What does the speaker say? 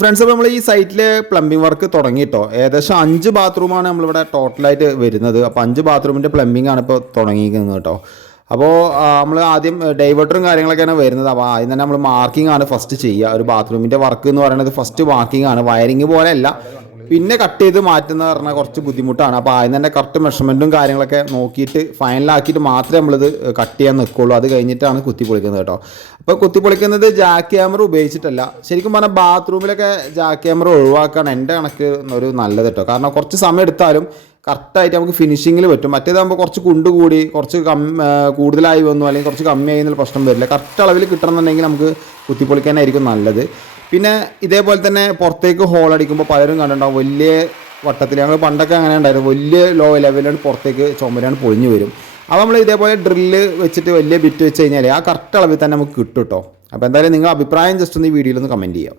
Friends, അപ്പോൾ നമ്മൾ ഈ സൈറ്റിലെ പ്ലംബിംഗ് വർക്ക് തുടങ്ങിയിട്ടോ. ഏകദേശം 5 ബാത്റൂമാണ് നമ്മളിവിടെ ടോട്ടലായിട്ട് വരുന്നത്. അപ്പോൾ 5 ബാത്റൂമിൻ്റെ പ്ലംബിംഗ് ആണ് ഇപ്പോൾ തുടങ്ങിയിരിക്കുന്നത് കേട്ടോ. അപ്പോൾ നമ്മൾ ആദ്യം ഡൈവേർട്ടറും കാര്യങ്ങളൊക്കെയാണ് വരുന്നത്. അപ്പോൾ ആദ്യം തന്നെ നമ്മൾ മാർക്കിംഗ് ആണ് ഫസ്റ്റ് ചെയ്യുക. ഒരു ബാത്റൂമിൻ്റെ വർക്ക് എന്ന് പറയുന്നത് ഫസ്റ്റ് മാർക്കിംഗ് ആണ്, വയറിങ് പോലെയല്ല. പിന്നെ കട്ട് ചെയ്ത് മാറ്റുന്ന പറഞ്ഞാൽ കുറച്ച് ബുദ്ധിമുട്ടാണ്. അപ്പോൾ ആദ്യം തന്നെ കറക്റ്റ് മെഷർമെൻറ്റും കാര്യങ്ങളൊക്കെ നോക്കിയിട്ട് ഫൈനലാക്കിയിട്ട് മാത്രമേ നമ്മളിത് കട്ട് ചെയ്യാൻ നിൽക്കുള്ളൂ. അത് കഴിഞ്ഞിട്ടാണ് കുത്തിപ്പൊളിക്കുന്നത് കേട്ടോ. അപ്പോൾ കുത്തിപ്പൊളിക്കുന്നത് ജാക്ക് ക്യാമറ ഉപയോഗിച്ചിട്ടല്ല. ശരിക്കും പറഞ്ഞാൽ ബാത്റൂമിലൊക്കെ ജാക്ക് ക്യാമറ ഒഴിവാക്കുകയാണ് എൻ്റെ കണക്ക് ഒരു നല്ലത് കേട്ടോ. കാരണം കുറച്ച് സമയം എടുത്താലും കറക്റ്റായിട്ട് നമുക്ക് ഫിനിഷിങ്ങിൽ പറ്റും. മറ്റേതാകുമ്പോൾ കുറച്ച് കുണ്ട് കൂടി കുറച്ച് കൂടുതലായി വന്നു അല്ലെങ്കിൽ കുറച്ച് കമ്മിയായി എന്നുള്ള പ്രശ്നം വരില്ല. കറക്റ്റ് അളവിൽ കിട്ടണമെന്നുണ്ടെങ്കിൽ നമുക്ക് കുത്തിപ്പൊളിക്കാനായിരിക്കും നല്ലത്. പിന്നെ ഇതേപോലെ തന്നെ പുറത്തേക്ക് ഹോൾ അടിക്കുമ്പോൾ പലരും കണ്ടിട്ടുണ്ടാവും വലിയ വട്ടത്തിൽ. ഞങ്ങൾ പണ്ടൊക്കെ അങ്ങനെ ഉണ്ടായിരുന്നു, വലിയ ലോ ലെവലിലാണ് പുറത്തേക്ക് ചുമരാണ് പൊളിഞ്ഞു വരും. അപ്പോൾ നമ്മൾ ഇതേപോലെ ഡ്രില്ല് വെച്ചിട്ട് വലിയ ബിറ്റ് വെച്ച് കഴിഞ്ഞാൽ ആ കറക്റ്റ് അളവിൽ തന്നെ നമുക്ക് കിട്ടും കേട്ടോ. അപ്പോൾ എന്തായാലും നിങ്ങളുടെ അഭിപ്രായം ജസ്റ്റ് ഒന്ന് ഈ വീഡിയോയിൽ ഒന്ന് കമൻറ്റ് ചെയ്യാം.